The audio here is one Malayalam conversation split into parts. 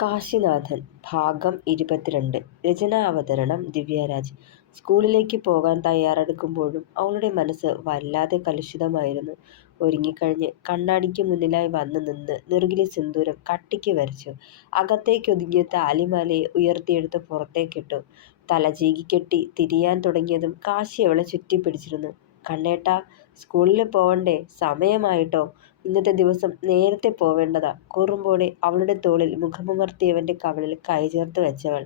കാശിനാഥൻ ഭാഗം 22. രചനാവതരണം ദിവ്യരാജ്. സ്കൂളിലേക്ക് പോകാൻ തയ്യാറെടുക്കുമ്പോഴും അവളുടെ മനസ്സ് വല്ലാതെ കലുഷിതമായിരുന്നു. ഒരുങ്ങിക്കഴിഞ്ഞ് കണ്ണാടിക്ക് മുന്നിലായി വന്നു നിന്ന് നെറുകിലെ സിന്ദൂരം കട്ടിക്ക് വരച്ചു. അകത്തേക്കൊതുങ്ങിയ താലിമാലയെ ഉയർത്തിയെടുത്ത് പുറത്തേക്കിട്ടു. തലചീകിക്കെട്ടി തിരിയാൻ തുടങ്ങിയതും കാശി അവളെ ചുറ്റിപ്പിടിച്ചിരുന്നു. "കണ്ണേട്ടാ, സ്കൂളിൽ പോവണ്ടേ? സമയമായിട്ടോ. ഇന്നത്തെ ദിവസം നേരത്തെ പോവേണ്ടതാ." കുറുമ്പോടെ അവളുടെ തോളിൽ മുഖമമർത്തിയവന്റെ കവിളിൽ കൈ ചേർത്ത് വെച്ചവൾ.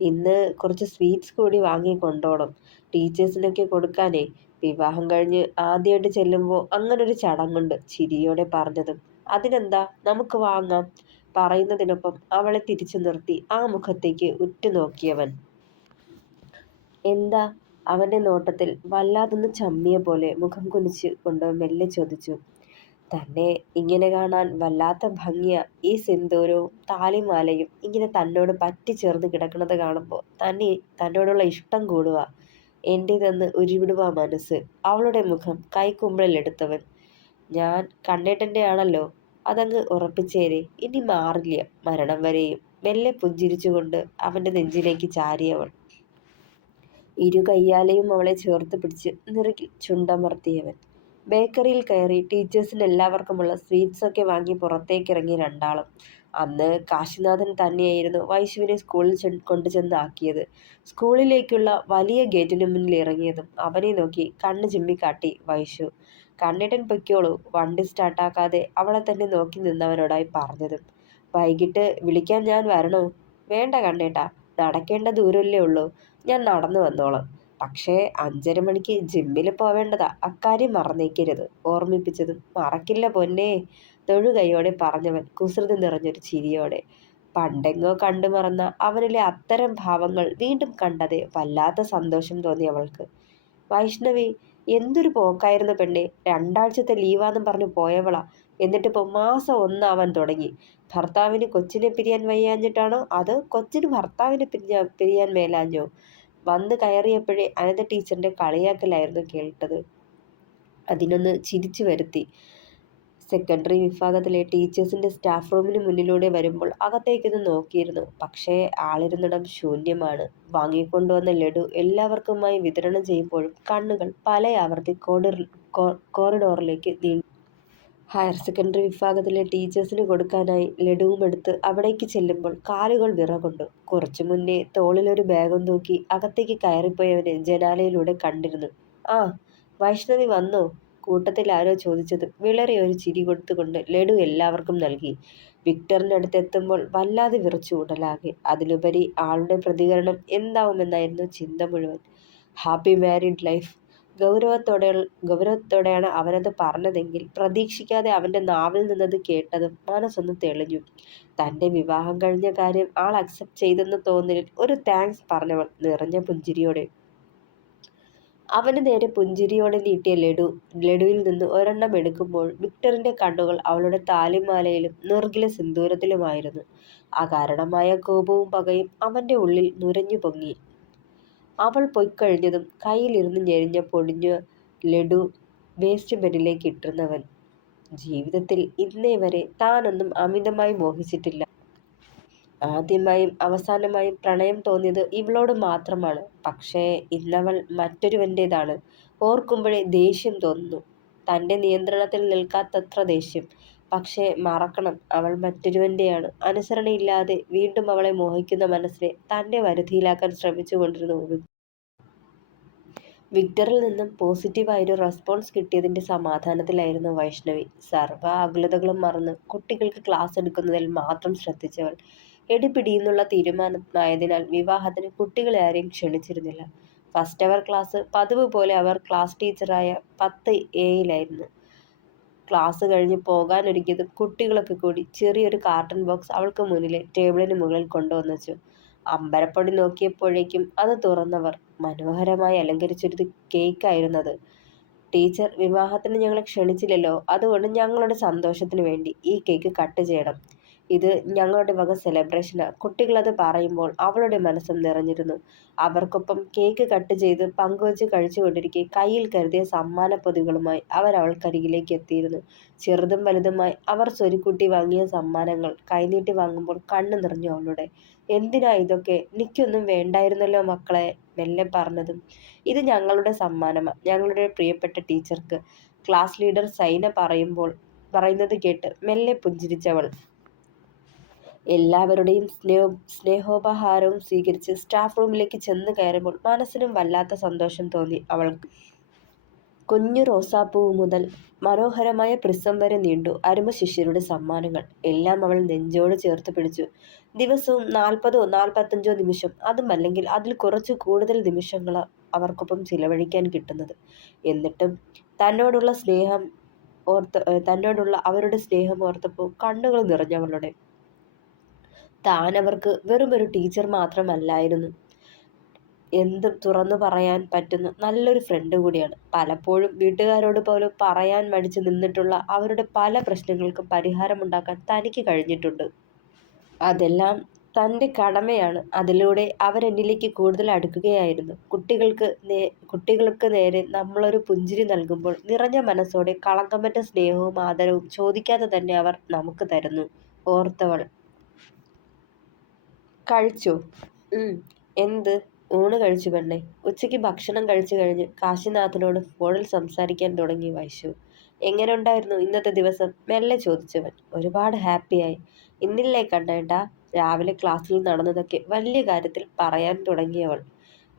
"ഇന്ന് കുറച്ച് സ്വീറ്റ്സ് കൂടി വാങ്ങി കൊണ്ടോണം. ടീച്ചേഴ്സിനൊക്കെ കൊടുക്കാനേ. വിവാഹം കഴിഞ്ഞ് ആദ്യമായിട്ട് ചെല്ലുമ്പോൾ അങ്ങനൊരു ചടങ്ങുണ്ട്." ചിരിയോടെ പറഞ്ഞതും "അതിനെന്താ, നമുക്ക് വാങ്ങാം." പറയുന്നതിനൊപ്പം അവളെ തിരിച്ചു നിർത്തി ആ മുഖത്തേക്ക് ഉറ്റുനോക്കിയവൻ. "എന്താ?" അവന്റെ നോട്ടത്തിൽ വല്ലാതൊന്ന് ചമ്മിയ പോലെ മുഖം കുനിച്ച് കൊണ്ട് മെല്ലെ ചോദിച്ചു. "തന്നെ ഇങ്ങനെ കാണാൻ വല്ലാത്ത ഭംഗിയാ. ഈ സിന്ദൂരവും താലിമാലയും ഇങ്ങനെ തന്നോട് പറ്റിച്ചേർന്ന് കിടക്കണത് കാണുമ്പോൾ തന്നോടുള്ള ഇഷ്ടം കൂടുവാ. എന്റേതെന്ന് ഉരുവിടുവാ മനസ്സ്." അവളുടെ മുഖം കൈക്കുമ്പിളിലെടുത്തവൻ. "ഞാൻ കണ്ണേട്ടൻ്റെ ആണല്ലോ. അതങ്ങ് ഉറപ്പിച്ചേരെ. ഇനി മാറില്ല മരണം വരെയും." മെല്ലെ പുഞ്ചിരിച്ചുകൊണ്ട് അവന്റെ നെഞ്ചിലേക്ക് ചാരിയവൾ. ഇരു കയ്യാലെയും അവളെ ചേർത്ത് പിടിച്ച് നെറുകിൽ ചുണ്ടമർത്തിയവൻ. ബേക്കറിയിൽ കയറി ടീച്ചേഴ്സിനെല്ലാവർക്കുമുള്ള സ്വീറ്റ്സൊക്കെ വാങ്ങി പുറത്തേക്കിറങ്ങി രണ്ടാളും. അന്ന് കാശിനാഥൻ തന്നെയായിരുന്നു വൈശുവിനെ സ്കൂളിൽ കൊണ്ടുചെന്ന് ആക്കിയത്. സ്കൂളിലേക്കുള്ള വലിയ ഗേറ്റിനു മുന്നിൽ ഇറങ്ങിയതും അവനെ നോക്കി കണ്ണ് ചിമ്മിക്കാട്ടി വൈശു. "കണ്ണേട്ടൻ പൊയ്ക്കോളൂ." വണ്ടി സ്റ്റാർട്ടാക്കാതെ അവളെ തന്നെ നോക്കി നിന്നവനോടായി പറഞ്ഞതും. "വൈകിട്ട് വിളിക്കാൻ ഞാൻ വരണോ?" "വേണ്ട കണ്ണേട്ടാ, നടക്കേണ്ട ദൂരമല്ലേ ഉള്ളൂ. ഞാൻ നടന്നു വന്നോളാം. പക്ഷേ 5:30 മണിക്ക് ജിമ്മിൽ പോവേണ്ടതാ. അക്കാര്യം മറന്നേക്കരുത്." ഓർമ്മിപ്പിച്ചതും "മറക്കില്ല പൊന്നേ." തൊഴുകൈയോടെ പറഞ്ഞവൻ കുസൃതി നിറഞ്ഞൊരു ചിരിയോടെ. പണ്ടെങ്ങോ കണ്ടു മറന്ന അവനിലെ അത്തരം ഭാവങ്ങൾ വീണ്ടും കണ്ടതേ വല്ലാത്ത സന്തോഷം തോന്നി അവൾക്ക്. "വൈഷ്ണവി, എന്തൊരു പോക്കായിരുന്നു പെണ്ണെ. 2 ആഴ്ചത്തെ ലീവാന്നും പറഞ്ഞു പോയവളാ. എന്നിട്ടിപ്പോൾ മാസം 1 ആവാൻ തുടങ്ങി. ഭർത്താവിന് കൊച്ചിനെ പിരിയാൻ വയ്യാഞ്ഞിട്ടാണോ അതോ കൊച്ചിന് ഭർത്താവിനെ പിരിയാൻ മേലാഞ്ഞോ?" വന്ന് കയറിയപ്പോഴേ അനിത ടീച്ചറിന്റെ കളിയാക്കലായിരുന്നു കേട്ടത്. അതിനൊന്ന് ചിരിച്ചു വരുത്തി. സെക്കൻഡറി വിഭാഗത്തിലെ ടീച്ചേഴ്സിന്റെ സ്റ്റാഫ് റൂമിന് മുന്നിലൂടെ വരുമ്പോൾ അകത്തേക്കൊന്ന് നോക്കിയിരുന്നു. പക്ഷേ ആളിരുന്നിടം ശൂന്യമാണ്. വാങ്ങിക്കൊണ്ടുവന്ന ലഡു എല്ലാവർക്കുമായി വിതരണം ചെയ്യുമ്പോഴും കണ്ണുകൾ പല ആവർത്തി കോറിഡോറിലേക്ക് നീണ്ടു. ഹയർ സെക്കൻഡറി വിഭാഗത്തിലെ ടീച്ചേഴ്സിന് കൊടുക്കാനായി ലഡുവുമെടുത്ത് അവിടേക്ക് ചെല്ലുമ്പോൾ കാലുകൾ വിറകൊണ്ടു. കുറച്ചു മുന്നേ തോളിലൊരു ബാഗും തൂക്കി അകത്തേക്ക് കയറിപ്പോയവനെ ജനാലയിലൂടെ കണ്ടിരുന്നു. "ആ, വൈഷ്ണവി വന്നോ?" കൂട്ടത്തിൽ ആരോ ചോദിച്ചതും വിളറി ഒരു ചിരി കൊടുത്തുകൊണ്ട് ലഡു എല്ലാവർക്കും നൽകി. വിക്ടറിനടുത്ത് എത്തുമ്പോൾ വല്ലാതെ വിറച്ചു ഉടലാകെ. അതിലുപരി ആളുടെ പ്രതികരണം എന്താവുമെന്നായിരുന്നു ചിന്ത മുഴുവൻ. "Happy married life." ഗൗരവത്തോടെയാണ് അവനത് പറഞ്ഞതെങ്കിൽ പ്രതീക്ഷിക്കാതെ അവന്റെ നാവിൽ നിന്നത് കേട്ടതും മനസ്സൊന്ന് തെളിഞ്ഞു. തന്റെ വിവാഹം കഴിഞ്ഞ കാര്യം ആൾ അക്സെപ്റ്റ് ചെയ്തെന്ന തോന്നലിൽ ഒരു താങ്ക്സ് പറഞ്ഞവൾ നിറഞ്ഞ പുഞ്ചിരിയോടെ. അവന് നേരെ പുഞ്ചിരിയോടെ നീട്ടിയ ലഡുവിൽ നിന്ന് ഒരെണ്ണം എടുക്കുമ്പോൾ വിക്ടറിന്റെ കണ്ണുകൾ അവളുടെ താലിമാലയിലും നെറുകിലെ സിന്ദൂരത്തിലുമായിരുന്നു. അകാരണമായ കോപവും പകയും അവന്റെ ഉള്ളിൽ നുരഞ്ഞു പൊങ്ങി. അവൾ പൊയ്ക്കഴിഞ്ഞതും കയ്യിലിരുന്ന് ഞെരിഞ്ഞ പൊടിഞ്ഞ ലഡു വേസ്റ്റ് ബിന്നിലേക്ക് ഇട്ടിരുന്നവൻ. ജീവിതത്തിൽ ഇന്നേ വരെ താനൊന്നും അമിതമായി മോഹിച്ചിട്ടില്ല. ആദ്യമായും അവസാനമായും പ്രണയം തോന്നിയത് ഇവളോട് മാത്രമാണ്. പക്ഷേ ഇന്നവൾ മറ്റൊരുവന്റേതാണ്. ഓർക്കുമ്പോഴേ ദേഷ്യം തോന്നുന്നു. തന്റെ നിയന്ത്രണത്തിൽ നിൽക്കാത്തത്ര ദേഷ്യം. പക്ഷേ മറക്കണം, അവൾ മറ്റൊരുവന്റെയാണ്. അനുസരണയില്ലാതെ വീണ്ടും അവളെ മോഹിക്കുന്ന മനസ്സിനെ തന്റെ വരുതിയിലാക്കാൻ ശ്രമിച്ചുകൊണ്ടിരുന്നു. വിക്ടറിൽ നിന്നും പോസിറ്റീവായൊരു റെസ്പോൺസ് കിട്ടിയതിന്റെ സമാധാനത്തിലായിരുന്നു വൈഷ്ണവി. സർവ്വ ആകുലതകളും മറന്ന് കുട്ടികൾക്ക് ക്ലാസ് എടുക്കുന്നതിൽ മാത്രം ശ്രദ്ധിച്ചവൾ. എടിപിടിയെന്നുള്ള തീരുമാനമായതിനാൽ വിവാഹത്തിന് കുട്ടികളെ ആരെയും ക്ഷണിച്ചിരുന്നില്ല. ഫസ്റ്റ് അവർ ക്ലാസ് പതിവ് പോലെ അവർ ക്ലാസ് ടീച്ചറായ 10A-യിലായിരുന്നു. ക്ലാസ് കഴിഞ്ഞ് പോകാനൊരുങ്ങിയതും കുട്ടികളൊക്കെ കൂടി ചെറിയൊരു കാർട്ടൺ ബോക്സ് അവൾക്ക് മുന്നിലെ ടേബിളിന് മുകളിൽ കൊണ്ടുവന്നു. അമ്പരപ്പൊടി നോക്കിയപ്പോഴേക്കും അത് തുറന്നവർ മനോഹരമായി അലങ്കരിച്ചൊരു കേക്കായിരുന്നത്. "ടീച്ചർ, വിവാഹത്തിന് ഞങ്ങളെ ക്ഷണിച്ചില്ലല്ലോ. അതുകൊണ്ട് ഞങ്ങളുടെ സന്തോഷത്തിന് വേണ്ടി ഈ കേക്ക് കട്ട് ചെയ്യണം." ഇത് ഞങ്ങളുടെ വക സെലിബ്രേഷനാ. കുട്ടികളത് പറയുമ്പോൾ അവളുടെ മനസ്സും നിറഞ്ഞിരുന്നു. അവർക്കൊപ്പം കേക്ക് കട്ട് ചെയ്ത് പങ്കുവച്ച് കഴിച്ചുകൊണ്ടിരിക്കെ കയ്യിൽ കരുതിയ സമ്മാനപ്പൊതികളുമായി അവർ അവൾക്കരികിലേക്ക് എത്തിയിരുന്നു. ചെറുതും വലുതുമായി അവർ സ്വരുക്കൂട്ടി വാങ്ങിയ സമ്മാനങ്ങൾ കൈനീട്ടി വാങ്ങുമ്പോൾ കണ്ണു നിറഞ്ഞു അവളുടെ. എന്തിനാ ഇതൊക്കെ? എനിക്കൊന്നും വേണ്ടായിരുന്നല്ലോ മക്കളെ, മെല്ലെ പറഞ്ഞതും. ഇത് ഞങ്ങളുടെ സമ്മാനമാ, ഞങ്ങളുടെ പ്രിയപ്പെട്ട ടീച്ചർക്ക്, ക്ലാസ് ലീഡർ സൈന പറയുന്നത് കേട്ട് മെല്ലെ പുഞ്ചിരിച്ചവൾ എല്ലാവരുടെയും സ്നേഹോപഹാരവും സ്വീകരിച്ച് സ്റ്റാഫ് റൂമിലേക്ക് ചെന്ന് കയറുമ്പോൾ മനസ്സിനും വല്ലാത്ത സന്തോഷം തോന്നി അവൾക്ക്. കുഞ്ഞു റോസാപ്പൂവ് മുതൽ മനോഹരമായ പ്രിസം വരെ നീണ്ടു അരുമ ശിഷ്യരുടെ സമ്മാനങ്ങൾ. എല്ലാം അവൾ നെഞ്ചോട് ചേർത്ത് പിടിച്ചു. ദിവസവും 40ഓ 45ഓ നിമിഷം, അതുമല്ലെങ്കിൽ അതിൽ കുറച്ച് കൂടുതൽ നിമിഷങ്ങൾ അവർക്കൊപ്പം ചിലവഴിക്കാൻ കിട്ടുന്നത്. എന്നിട്ടും തന്നോടുള്ള അവരുടെ സ്നേഹം ഓർത്തപ്പോൾ കണ്ണുകൾ നിറഞ്ഞവളുടെ. താൻ അവർക്ക് വെറുമൊരു ടീച്ചർ മാത്രമല്ലായിരുന്നു, എന്തും തുറന്നു പറയാൻ പറ്റുന്ന നല്ലൊരു ഫ്രണ്ട് കൂടിയാണ്. പലപ്പോഴും വീട്ടുകാരോട് പോലും പറയാൻ മടിച്ചു നിന്നിട്ടുള്ള അവരുടെ പല പ്രശ്നങ്ങൾക്കും പരിഹാരമുണ്ടാക്കാൻ തനിക്ക് കഴിഞ്ഞിട്ടുണ്ട്. അതെല്ലാം തൻ്റെ കടമയാണ്. അതിലൂടെ അവരെന്നിലേക്ക് കൂടുതൽ അടുക്കുകയായിരുന്നു. കുട്ടികൾക്ക് നേരെ നമ്മളൊരു പുഞ്ചിരി നൽകുമ്പോൾ നിറഞ്ഞ മനസ്സോടെ കളങ്കമറ്റ സ്നേഹവും ആദരവും ചോദിക്കാതെ തന്നെ അവർ നമുക്ക് തരുന്നു, ഓർത്തവൾ. കഴിച്ചോ? എന്ത്? ഊണ് കഴിച്ചു പെണ്ണെ. ഉച്ചയ്ക്ക് ഭക്ഷണം കഴിച്ചു കഴിഞ്ഞ് കാശിനാഥനോട് ഫോണിൽ സംസാരിക്കാൻ തുടങ്ങി വൈശു. എങ്ങനെ ഉണ്ടായിരുന്നു ഇന്നത്തെ ദിവസം? മെല്ലെ ചോദിച്ചവൻ. ഒരുപാട് ഹാപ്പിയായി. ഇന്നില്ലേ കണ്ണേട്ടാ, രാവിലെ ക്ലാസ്സിൽ നടന്നതൊക്കെ വലിയ കാര്യത്തിൽ പറയാൻ തുടങ്ങിയവൾ.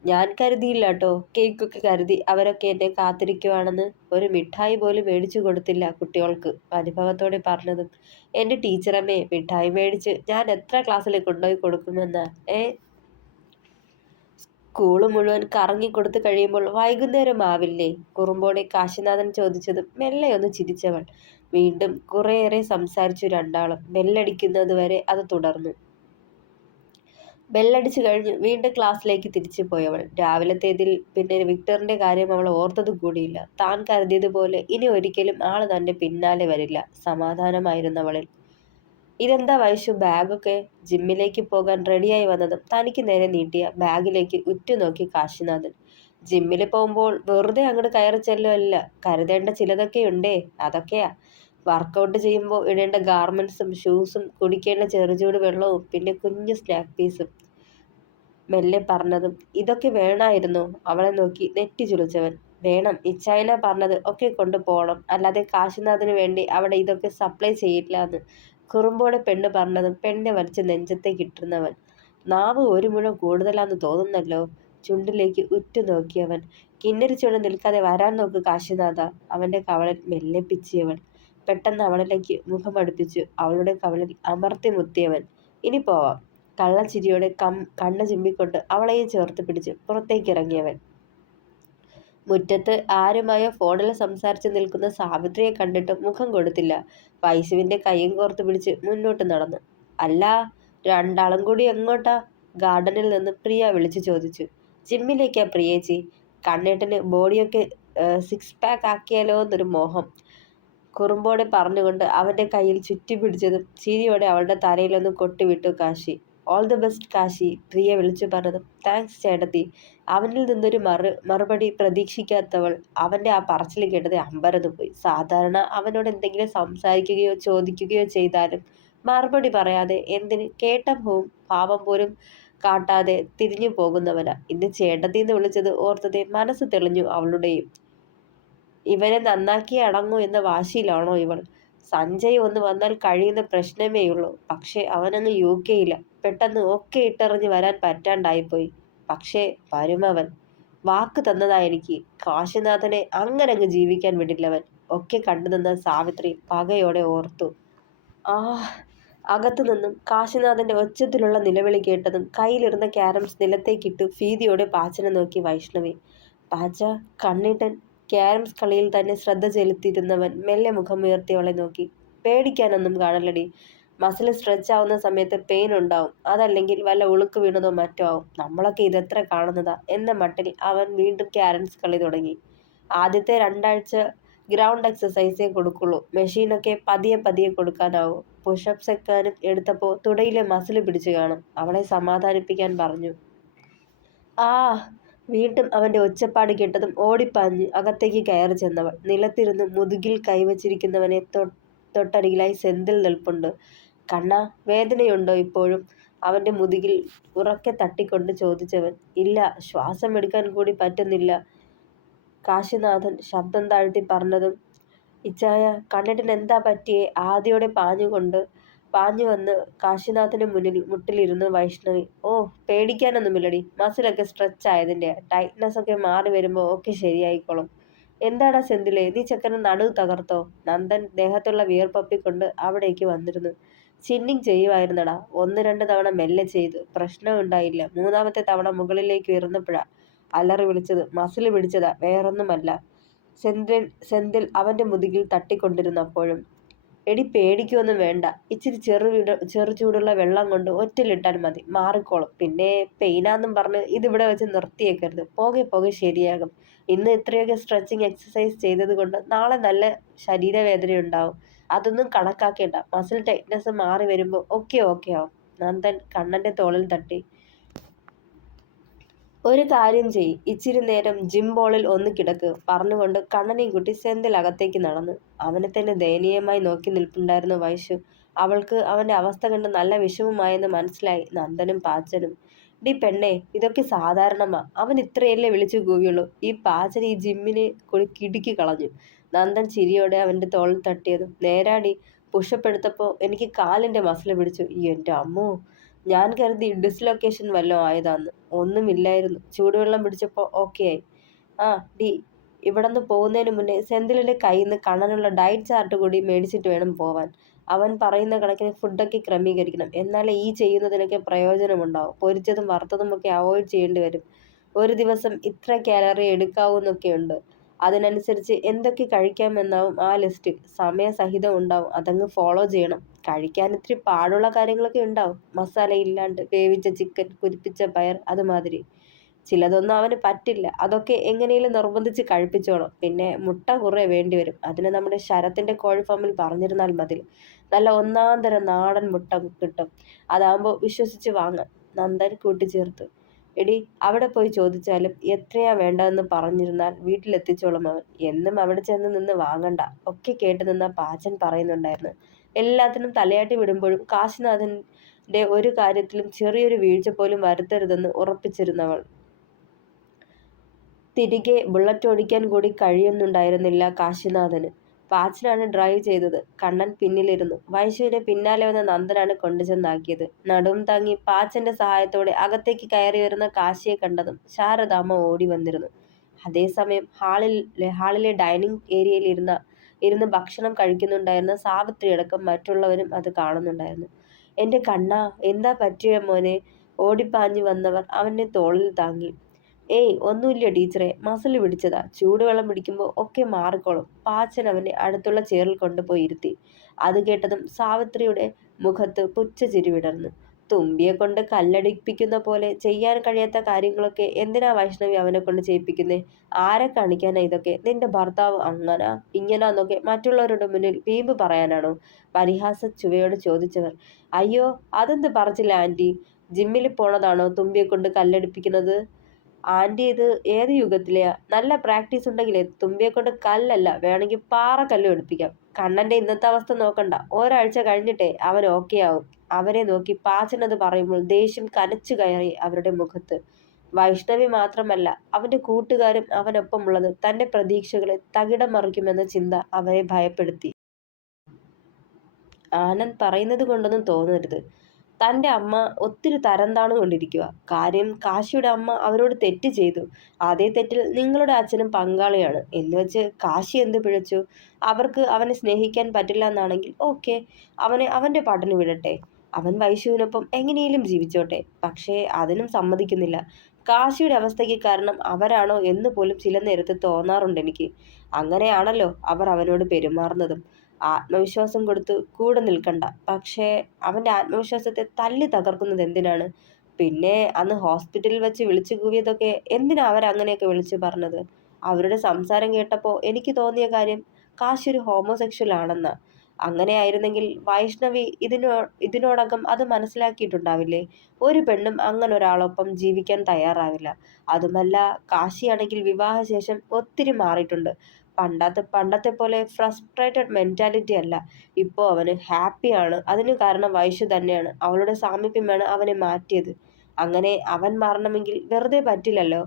ഞാൻ കരുതിയില്ല കേട്ടോ. കേക്കൊക്കെ കരുതി അവരൊക്കെ എന്നെ കാത്തിരിക്കുവാണെന്ന്. ഒരു മിഠായി പോലും മേടിച്ചു കൊടുത്തില്ല കുട്ടികൾക്ക്, അനുഭവത്തോടെ പറഞ്ഞതും. എൻ്റെ ടീച്ചറമ്മേ, മിഠായി മേടിച്ച് ഞാൻ എത്ര ക്ലാസ്സിൽ കൊണ്ടുപോയി കൊടുക്കുമെന്നാ? സ്കൂള് മുഴുവൻ കറങ്ങിക്കൊടുത്ത് കഴിയുമ്പോൾ വൈകുന്നേരം ആവില്ലേ? കുറുമ്പോടെ കാശിനാഥൻ ചോദിച്ചതും മെല്ലെയൊന്ന് ചിരിച്ചവൾ. വീണ്ടും കുറേയേറെ സംസാരിച്ചു രണ്ടാളും. ബെല്ലടിക്കുന്നത് വരെ അത് തുടർന്നു. ബെല്ലടിച്ചു കഴിഞ്ഞ് വീണ്ടും ക്ലാസ്സിലേക്ക് തിരിച്ചു പോയവൾ. രാവിലത്തേതിൽ പിന്നെ വിക്ടറിന്റെ കാര്യം അവൾ ഓർത്തത് കൂടിയില്ല. താൻ കരുതിയതുപോലെ ഇനി ഒരിക്കലും ആള് തന്റെ പിന്നാലെ വരില്ല. സമാധാനമായിരുന്നവളിൽ. ഇതെന്താ വൈശു ബാഗൊക്കെ? ജിമ്മിലേക്ക് പോകാൻ റെഡിയായി വന്നതും തനിക്ക് നേരെ നീട്ടിയ ബാഗിലേക്ക് ഉറ്റുനോക്കി കാശിനാഥൻ. ജിമ്മിൽ പോകുമ്പോൾ വെറുതെ അങ്ങോട്ട് കയറി ചെല്ലുമല്ല, കരുതേണ്ട ചിലതൊക്കെയുണ്ടേ. അതൊക്കെയാ. വർക്കൗട്ട് ചെയ്യുമ്പോൾ ഇടേണ്ട ഗാർമെന്റ്സും ഷൂസും കുടിക്കേണ്ട ചെറുചൂട് വെള്ളവും പിന്നെ കുഞ്ഞു സ്നാക്ക് പീസും, മെല്ലെ പറഞ്ഞതും. ഇതൊക്കെ വേണമായിരുന്നോ? അവളെ നോക്കി നെറ്റി ചുളിച്ചവൻ. വേണം, ഇച്ചായന പറഞ്ഞത് ഒക്കെ കൊണ്ടു പോകണം, അല്ലാതെ കാശിനാഥിന് വേണ്ടി അവിടെ ഇതൊക്കെ സപ്ലൈ ചെയ്യില്ലാന്ന് കുറുമ്പോടെ പെണ്ണ് പറഞ്ഞതും പെണ്ണെ വലിച്ച് നെഞ്ചത്തേക്ക് ഇട്ടിരുന്നവൻ. നാവ് ഒരു മുഴം കൂടുതലാന്ന് തോന്നുന്നല്ലോ. ചുണ്ടിലേക്ക് ഉറ്റുനോക്കിയവൻ. കിന്നരിച്ചുകൊണ്ട് നിൽക്കാതെ വരാൻ നോക്ക് കാശിനാഥ, അവന്റെ കവളിൽ മെല്ലെ പിച്ചിയവൾ. പെട്ടെന്ന് അവളിലേക്ക് മുഖമടുപ്പിച്ചു അവളുടെ കവളിൽ അമർത്തി മുത്തിയവൻ. ഇനി പോവാം. കള്ളച്ചിരിയോടെ കണ്ണ് ചിമ്മിക്കൊണ്ട് അവളെയും ചേർത്ത് പിടിച്ച് പുറത്തേക്കിറങ്ങിയവൻ. മുറ്റത്ത് ആരുമായോ ഫോണിൽ സംസാരിച്ച് നിൽക്കുന്ന സാവിത്രിയെ കണ്ടിട്ട് മുഖം കൊടുത്തില്ല. വൈശുവിന്റെ കൈയും കോർത്ത് പിടിച്ച് മുന്നോട്ട് നടന്നു. അല്ല, രണ്ടാളും കൂടി എങ്ങോട്ടാ? ഗാർഡനിൽ നിന്ന് പ്രിയ വിളിച്ചു ചോദിച്ചു. ജിമ്മിലേക്കാ പ്രിയേച്ചി. കണ്ണേട്ടന് ബോഡിയൊക്കെ 6 പാക്ക് ആക്കിയാലോ എന്നൊരു മോഹം, കുറുമ്പോടെ പറഞ്ഞുകൊണ്ട് അവന്റെ കയ്യിൽ ചുറ്റി പിടിച്ചതും ചിരിയോടെ അവളുടെ തലയിലൊന്ന് കൊട്ടിവിട്ടു Kashi. All the best Kashi, Priya വിളിച്ചു പറഞ്ഞതും. താങ്ക്സ് ചേട്ടത്തി. അവനിൽ നിന്നൊരു മറുപടി പ്രതീക്ഷിക്കാത്തവൾ അവന്റെ ആ പറച്ചിൽ കേട്ടത് അമ്പരന്ന് പോയി. സാധാരണ അവനോട് എന്തെങ്കിലും സംസാരിക്കുകയോ ചോദിക്കുകയോ ചെയ്താലും മറുപടി പറയാതെ എന്തിന് കേട്ട ഭാവം പോലും കാട്ടാതെ തിരിഞ്ഞു പോകുന്നവനാ. ഇന്ന് ചേട്ടത്തിന്ന് വിളിച്ചത് ഓർത്തതേ മനസ്സ് തെളിഞ്ഞു അവളുടെയും. ഇവനെ നന്നാക്കി അടങ്ങൂ എന്ന വാശിയിലാണോ ഇവൾ? സഞ്ജയ് ഒന്ന് വന്നാൽ കഴിയുന്ന പ്രശ്നമേയുള്ളൂ. പക്ഷെ അവനങ്ങ് UK-യില. പെട്ടെന്ന് ഒക്കെ ഇട്ടെറിഞ്ഞ് വരാൻ പറ്റാണ്ടായിപ്പോയി. പക്ഷേ വരുമവൻ. വാക്ക് തന്നതാ എനിക്ക്. കാശിനാഥനെ അങ്ങനങ്ങ് ജീവിക്കാൻ വിടില്ലവൻ. ഒക്കെ കണ്ടുനിന്ന സാവിത്രി പകയോടെ ഓർത്തു. അകത്തുനിന്നും കാശിനാഥന്റെ ഒച്ചത്തിലുള്ള നിലവിളി കേട്ടതും കയ്യിലിരുന്ന ക്യാരംസ് നിലത്തേക്കിട്ടു ഭീതിയോടെ പാച്ചനെ നോക്കി വൈഷ്ണവി. പാച്ച, കണ്ണീട്ടൻ. ക്യാരംസ് കളിയിൽ തന്നെ ശ്രദ്ധ ചെലുത്തിയിരുന്നവൻ മെല്ലെ മുഖമുയർത്തി അവളെ നോക്കി. പേടിക്കാനൊന്നും കാണലടി. മസിൽ സ്ട്രെച്ച് ആവുന്ന സമയത്ത് പെയിൻ ഉണ്ടാവും. അതല്ലെങ്കിൽ വല്ല ഉളുക്ക് വീണതോ മറ്റോ ആവും. നമ്മളൊക്കെ ഇതെത്ര കാണുന്നതാ എന്ന മട്ടിൽ അവൻ വീണ്ടും ക്യാരംസ് കളി തുടങ്ങി. ആദ്യത്തെ 2 ആഴ്ച ഗ്രൗണ്ട് എക്സസൈസേ കൊടുക്കുള്ളൂ. മെഷീനൊക്കെ പതിയെ പതിയെ കൊടുക്കാനാവൂ. പുഷപ്സ് എക്കാനും എടുത്തപ്പോൾ തുടയിലെ മസിൽ പിടിച്ചു കാണും. അവളെ സമാധാനിപ്പിക്കാൻ പറഞ്ഞു. ആ വീണ്ടും അവന്റെ ഒച്ചപ്പാട് കേട്ടതും ഓടിപ്പാഞ്ഞ് അകത്തേക്ക് കയറി ചെന്നവൾ നിലത്തിരുന്ന് മുതുകിൽ കൈവച്ചിരിക്കുന്നവനെ തൊട്ടരികിലായി സെന്തിൽ നിൽപ്പുണ്ട്. കണ്ണാ, വേദനയുണ്ടോ ഇപ്പോഴും? അവന്റെ മുതുകിൽ ഉറക്കെ തട്ടിക്കൊണ്ട് ചോദിച്ചവൻ. ഇല്ല, ശ്വാസം എടുക്കാൻ കൂടി പറ്റുന്നില്ല, കാശിനാഥൻ ശബ്ദം താഴ്ത്തി പറഞ്ഞതും ഇച്ചായ, കണ്ണേട്ടന് എന്താ പറ്റിയേ? ആദിയോടെ പാഞ്ഞു വന്ന് കാശിനാഥന്റെ മുട്ടിലിരുന്ന് വൈഷ്ണവി. ഓ, പേടിക്കാനൊന്നുമില്ലടി, മസിലൊക്കെ സ്ട്രെച്ച് ആയതിന്റെ, ടൈറ്റ്നസ് ഒക്കെ മാറി വരുമ്പോ ഒക്കെ ശരിയായിക്കോളും. എന്താടാ സെന്തിലേ, നീ ചെക്കന് നടുവ് തകർത്തോ? നന്ദൻ ദേഹത്തുള്ള വിയർപ്പൊപ്പിക്കൊണ്ട് അവിടേക്ക് വന്നിരുന്നു. ചിന്നിങ് ചെയ്യുമായിരുന്നടാ. 1-2 തവണ മെല്ലെ ചെയ്തു, പ്രശ്നമുണ്ടായില്ല. 3-ാമത്തെ തവണ മുകളിലേക്ക് ഉയർന്നപ്പോഴാ അലറി വിളിച്ചത്. മസിൽ പിടിച്ചതാ, വേറൊന്നുമല്ല. സെന്തിൽ അവന്റെ മുതുകിൽ തട്ടിക്കൊണ്ടിരുന്നപ്പോഴും. എടി, പേടിക്കൊന്നും വേണ്ട. ഇച്ചിരി ചെറുചൂടുള്ള വെള്ളം കൊണ്ട് ഒറ്റലിട്ടാൽ മതി, മാറിക്കോളും. പിന്നെ പെയിനാന്നും പറഞ്ഞ് ഇതിവിടെ വെച്ച് നിർത്തിയേക്കരുത്. പോകെ പോകെ ശരിയാകും. ഇന്ന് ഇത്രയൊക്കെ സ്ട്രെച്ചിങ് എക്സസൈസ് ചെയ്തത് കൊണ്ട് നാളെ നല്ല ശരീരവേദനയുണ്ടാവും. അതൊന്നും കണക്കാക്കേണ്ട. മസിൽ ടൈറ്റ്നസ് മാറി വരുമ്പോൾ ഒക്കെ ആവും. നന്ദൻ കണ്ണന്റെ തോളിൽ തട്ടി. ഒരു കാര്യം ചെയ്യ്, ഇച്ചിരി നേരം ജിം ബോളിൽ ഒന്ന് കിടക്ക് പറഞ്ഞുകൊണ്ട് കണ്ണനെയും കൂട്ടി സെന്തിൽ അകത്തേക്ക് നടന്നു. അവനെ തന്നെ ദയനീയമായി നോക്കി നിൽപ്പുണ്ടായിരുന്നു വൈശു. അവൾക്ക് അവന്റെ അവസ്ഥ കണ്ട് നല്ല വിഷമമായെന്ന് മനസ്സിലായി നന്ദനും പാച്ചനും. ഡി പെണ്ണേ, ഇതൊക്കെ സാധാരണമാ. അവൻ ഇത്രയല്ലേ വിളിച്ചു കൂവിയുള്ളൂ. ഈ പാച്ചൻ ഈ ജിമ്മിനെ കൂടി കിടുക്കി കളഞ്ഞു. നന്ദൻ ചിരിയോടെ അവന്റെ തോളിൽ തട്ടിയതും. നേരാടി, പുഷപ്പ് എടുത്തപ്പോൾ എനിക്ക് കാലിന്റെ മസിൽ പിടിച്ചു. എൻ്റെ അമ്മോ, ഞാൻ കരുതി ഡിസ്ലൊക്കേഷൻ വല്ലതും ആയതാന്ന്. ഒന്നുമില്ലായിരുന്നു. ചൂടുവെള്ളം പിടിച്ചപ്പോൾ ഓക്കെ ആയി. ആ ഡി, ഇവിടുന്ന് പോകുന്നതിന് മുന്നേ സെന്തിലിന്റെ കയ്യിൽ നിന്ന് കണ്ണനുള്ള ഡയറ്റ് ചാർട്ട് കൂടി മേടിച്ചിട്ട് വേണം പോവാൻ. അവൻ പറയുന്ന കണക്കിന് ഫുഡൊക്കെ ക്രമീകരിക്കണം. എന്നാലേ ഈ ചെയ്യുന്നതിനൊക്കെ പ്രയോജനമുണ്ടാവും. പൊരിച്ചതും വറുത്തതും ഒക്കെ അവോയ്ഡ് ചെയ്യേണ്ടി വരും. ഒരു ദിവസം ഇത്ര കാലറി എടുക്കാവൂന്നൊക്കെയുണ്ട്. അതിനനുസരിച്ച് എന്തൊക്കെ കഴിക്കാമെന്നാവും ആ ലിസ്റ്റ്. സമയസഹിതം ഉണ്ടാവും. അതങ്ങ് ഫോളോ ചെയ്യണം. കഴിക്കാൻ ഇത്തിരി പാടുള്ള കാര്യങ്ങളൊക്കെ ഉണ്ടാവും. മസാലയില്ലാണ്ട് വേവിച്ച ചിക്കൻ, കുരിപ്പിച്ച പയർ, അതുമാതിരി. ചിലതൊന്നും അവന് പറ്റില്ല. അതൊക്കെ എങ്ങനെയും നിർബന്ധിച്ച് കഴിപ്പിച്ചോണം. പിന്നെ മുട്ട കുറേ വേണ്ടിവരും. അതിന് നമ്മുടെ ശരത്തിന്റെ കോഴി ഫാമിൽ പറഞ്ഞിരുന്നാൽ മതി. നല്ല ഒന്നാന്തരം നാടൻ മുട്ട കിട്ടും. അതാകുമ്പോൾ വിശ്വസിച്ച് വാങ്ങാം, നന്ദൻ കൂട്ടിച്ചേർത്തു. എടി, അവിടെ പോയി ചോദിച്ചാലും എത്രയാ വേണ്ടതെന്ന് പറഞ്ഞിരുന്നാൽ വീട്ടിലെത്തിച്ചോളും അവൻ. എന്നും അവിടെ ചെന്ന് നിന്ന് വാങ്ങണ്ട, ഒക്കെ കേട്ട് നിന്ന പാച്ചൻ പറയുന്നുണ്ടായിരുന്നു. എല്ലാത്തിനും തലയാട്ടി വിടുമ്പോഴും കാശിനാഥന്റെ ഒരു കാര്യത്തിലും ചെറിയൊരു വീഴ്ച പോലും വരുത്തരുതെന്ന് ഉറപ്പിച്ചിരുന്നവൾ. തിരികെ ബുള്ളറ്റ് ഓടിക്കാൻ കൂടി കഴിയുന്നുണ്ടായിരുന്നില്ല കാശിനാഥന്. പാച്ചനാണ് ഡ്രൈവ് ചെയ്തത്. കണ്ണൻ പിന്നിലിരുന്നു. വൈശുവിനെ പിന്നാലെ വന്ന നന്ദനാണ് കൊണ്ടുചെന്നാക്കിയത്. നടുവും താങ്ങി പാച്ചന്റെ സഹായത്തോടെ അകത്തേക്ക് കയറി വരുന്ന കാശിയെ കണ്ടതും ശാരദാമ്മ ഓടി വന്നിരുന്നു. അതേസമയം ഹാളിലെ ഡൈനിങ് ഏരിയയിൽ ഇരുന്ന് ഭക്ഷണം കഴിക്കുന്നുണ്ടായിരുന്ന സാവിത്രിയടക്കം മറ്റുള്ളവരും അത് കാണുന്നുണ്ടായിരുന്നു. എൻ്റെ കണ്ണാ, എന്താ പറ്റിയ മോനെ? ഓടിപ്പാഞ്ഞു വന്നവർ അവനെ തോളിൽ താങ്ങി. ഏയ്, ഒന്നുമില്ല ടീച്ചറെ, മസിൽ പിടിച്ചതാ. ചൂടുവെള്ളം പിടിക്കുമ്പോൾ ഒക്കെ മാറിക്കോളും. പാച്ചൻ അവനെ അടുത്തുള്ള ചെയറിൽ കൊണ്ടുപോയി ഇരുത്തി. അത് കേട്ടതും സാവിത്രിയുടെ മുഖത്ത് പുച്ഛച്ചിരി വിടർന്നു. തുമ്പിയെ കൊണ്ട് കല്ലടിപ്പിക്കുന്ന പോലെ ചെയ്യാൻ കഴിയാത്ത കാര്യങ്ങളൊക്കെ എന്തിനാ വൈഷ്ണവി അവനെ കൊണ്ട് ചെയ്യിപ്പിക്കുന്നേ? ആരെ കാണിക്കാനാ ഇതൊക്കെ? നിന്റെ ഭർത്താവ് അങ്ങനാ ഇങ്ങനാന്നൊക്കെ മറ്റുള്ളവരുടെ മുന്നിൽ വീമ്പ് പറയാനാണോ? പരിഹാസ ചുവയോട് ചോദിച്ചവർ. അയ്യോ, അതെന്ത് പറച്ചില്ല ആന്റി. ജിമ്മിൽ പോണതാണോ തുമ്പിയെ കൊണ്ട് കല്ലടിപ്പിക്കുന്നത്? ആന്റി, ഇത് ഏത് യുഗത്തിലെയാ? നല്ല പ്രാക്ടീസ് ഉണ്ടെങ്കിലേ തുമ്പിയെ കൊണ്ട് കല്ലല്ല, വേണമെങ്കിൽ പാറക്കല്ലും എടുപ്പിക്കാം. കണ്ണന്റെ ഇന്നത്തെ അവസ്ഥ നോക്കണ്ട. ഒരാഴ്ച കഴിഞ്ഞിട്ടേ അവൻ ഓക്കെ ആവും. അവരെ നോക്കി പാച്ചനത് പറയുമ്പോൾ ദേഷ്യം കനച്ചു കയറി അവരുടെ മുഖത്ത്. വൈഷ്ണവി മാത്രമല്ല, അവന്റെ കൂട്ടുകാരും അവനൊപ്പമുള്ളത് തന്റെ പ്രതീക്ഷകളെ തകിടം മറിക്കുമെന്ന ചിന്ത അവരെ ഭയപ്പെടുത്തി. ആനന്ദ് പറയുന്നത് കൊണ്ടൊന്നും തോന്നരുത്. തൻ്റെ അമ്മ ഒത്തിരി തരം താണുകൊണ്ടിരിക്കുക. കാര്യം, കാശിയുടെ അമ്മ അവരോട് തെറ്റ് ചെയ്തു. അതേ തെറ്റിൽ നിങ്ങളുടെ അച്ഛനും പങ്കാളിയാണ് എന്നുവെച്ച് കാശി എന്ത് പിഴച്ചു? അവർക്ക് അവനെ സ്നേഹിക്കാൻ പറ്റില്ല എന്നാണെങ്കിൽ ഓക്കെ, അവനെ അവൻ്റെ പാട്ടിന് വിടട്ടെ. അവൻ വൈശുവിനൊപ്പം എങ്ങനെയും ജീവിച്ചോട്ടെ. പക്ഷേ അതിനും സമ്മതിക്കുന്നില്ല. കാശിയുടെ അവസ്ഥയ്ക്ക് കാരണം അവരാണോ എന്ന് പോലും ചില നേരത്ത് തോന്നാറുണ്ട് എനിക്ക്. അങ്ങനെയാണല്ലോ അവർ അവനോട് പെരുമാറുന്നതും. ആത്മവിശ്വാസം കൊടുത്ത് കൂടെ നിൽക്കണ്ട. പക്ഷേ അവന്റെ ആത്മവിശ്വാസത്തെ തല്ലി തകർക്കുന്നത് എന്തിനാണ്? പിന്നെ അന്ന് ഹോസ്പിറ്റലിൽ വെച്ച് വിളിച്ചു കൂവിയതൊക്കെ എന്തിനാ അവരങ്ങനെയൊക്കെ വിളിച്ചു പറഞ്ഞത്? അവരുടെ സംസാരം കേട്ടപ്പോൾ എനിക്ക് തോന്നിയ കാര്യം കാശി ഒരു ഹോമോസെക്ഷൽ ആണെന്നാ. അങ്ങനെയായിരുന്നെങ്കിൽ വൈഷ്ണവി ഇതിനോടകം അത് മനസ്സിലാക്കിയിട്ടുണ്ടാവില്ലേ? ഒരു പെണ്ണും അങ്ങനെ ഒരാളൊപ്പം ജീവിക്കാൻ തയ്യാറാവില്ല. അതുമല്ല, കാശിയാണെങ്കിൽ വിവാഹശേഷം ഒത്തിരി മാറിയിട്ടുണ്ട്. പണ്ടത്തെ പോലെ ഫ്രസ്ട്രേറ്റഡ് മെന്റാലിറ്റി അല്ല. ഇപ്പോ അവന് ഹാപ്പിയാണ്. അതിന് കാരണം വൈഷു തന്നെയാണ്. അവളുടെ സാമീപ്യമാണ് അവനെ മാറ്റിയത്. അങ്ങനെ അവൻ മാറണമെങ്കിൽ വെറുതെ പറ്റില്ലല്ലോ.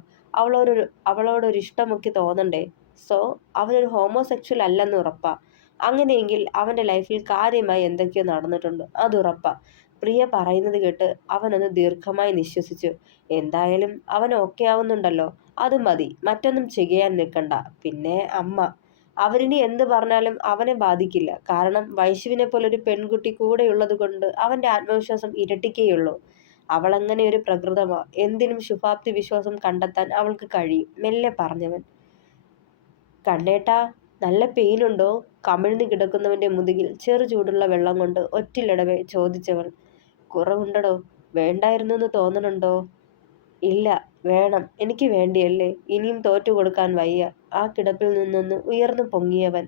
അവളോടൊരു ഇഷ്ടമൊക്കെ തോന്നണ്ടേ? സോ അവനൊരു ഹോമോസെക്ഷൽ അല്ലെന്ന് ഉറപ്പാ. അങ്ങനെയെങ്കിൽ അവന്റെ ലൈഫിൽ കാര്യമായി എന്തൊക്കെയോ നടന്നിട്ടുണ്ട്, അതുറപ്പാ. പ്രിയ പറയുന്നത് കേട്ട് അവനൊന്ന് ദീർഘമായി നിശ്വസിച്ചു. എന്തായാലും അവൻ ഓക്കെ ആവുന്നുണ്ടല്ലോ, അത് മതി. മറ്റൊന്നും ചെയ്യാൻ നിൽക്കണ്ട. പിന്നെ അമ്മ, അവരിനി എന്ത് പറഞ്ഞാലും അവനെ ബാധിക്കില്ല. കാരണം വൈശുവിനെ പോലൊരു പെൺകുട്ടി കൂടെയുള്ളത് കൊണ്ട് അവന്റെ ആത്മവിശ്വാസം ഇരട്ടിക്കേയുള്ളൂ. അവളങ്ങനെ ഒരു പ്രകൃതമാ. എന്തിനും ശുഭാപ്തി വിശ്വാസം കണ്ടെത്താൻ അവൾക്ക് കഴിയും, മെല്ലെ പറഞ്ഞവൻ. കണ്ണേട്ടാ, നല്ല പെയിനുണ്ടോ? കമിഴ്ന്നു കിടക്കുന്നവന്റെ മുതുകിൽ ചെറു ചൂടുള്ള വെള്ളം കൊണ്ട് ഒറ്റിലിടവെ ചോദിച്ചവൾ. കുറവുണ്ടടോ. വേണ്ടായിരുന്നെന്ന് തോന്നണുണ്ടോ? ഇല്ല, വേണം. എനിക്ക് വേണ്ടിയല്ലേ. ഇനിയും തോറ്റു കൊടുക്കാൻ വയ്യ. ആ കിടപ്പിൽ നിന്നൊന്ന് ഉയർന്നു പൊങ്ങിയവൻ.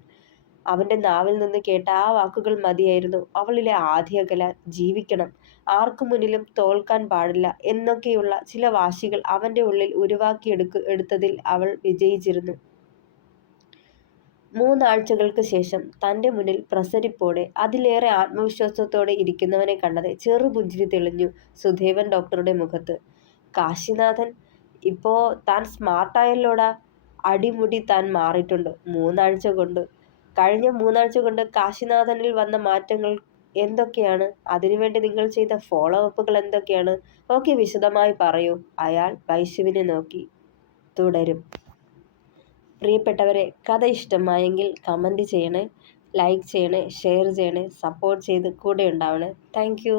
അവന്റെ നാവിൽ നിന്ന് കേട്ട ആ വാക്കുകൾ മതിയായിരുന്നു അവളിലെ ആധിയകലാൻ. ജീവിക്കണം, ആർക്കു മുന്നിലും തോൽക്കാൻ പാടില്ല എന്നൊക്കെയുള്ള ചില വാശികൾ അവന്റെ ഉള്ളിൽ എടുത്തതിൽ അവൾ വിജയിച്ചിരുന്നു. 3 ആഴ്ചകൾക്ക് ശേഷം തന്റെ മുന്നിൽ പ്രസരിപ്പോടെ അതിലേറെ ആത്മവിശ്വാസത്തോടെ ഇരിക്കുന്നവനെ കണ്ടത് ചെറുപുഞ്ചിരി തെളിഞ്ഞു സുധേവൻ ഡോക്ടറുടെ മുഖത്ത്. കാശിനാഥൻ, ഇപ്പോ താൻ സ്മാർട്ടായല്ലോടാ. അടിമുടി താൻ മാറിയിട്ടുണ്ട് 3 ആഴ്ച കൊണ്ട്. കഴിഞ്ഞ 3 ആഴ്ച കൊണ്ട് കാശിനാഥനിൽ വന്ന മാറ്റങ്ങൾ എന്തൊക്കെയാണ്? അതിനുവേണ്ടി നിങ്ങൾ ചെയ്ത ഫോളോ അപ്പുകൾ എന്തൊക്കെയാണ്? ഒക്കെ വിശദമായി പറയൂ. അയാൾ വൈശുവിനെ നോക്കി. തുടരും. പ്രിയപ്പെട്ടവരെ, കഥ ഇഷ്ടമായെങ്കിൽ കമൻറ്റ് ചെയ്യണേ, ലൈക്ക് ചെയ്യണേ, ഷെയർ ചെയ്യണേ, സപ്പോർട്ട് ചെയ്ത് കൂടെ ഉണ്ടാവണേ. Thank you.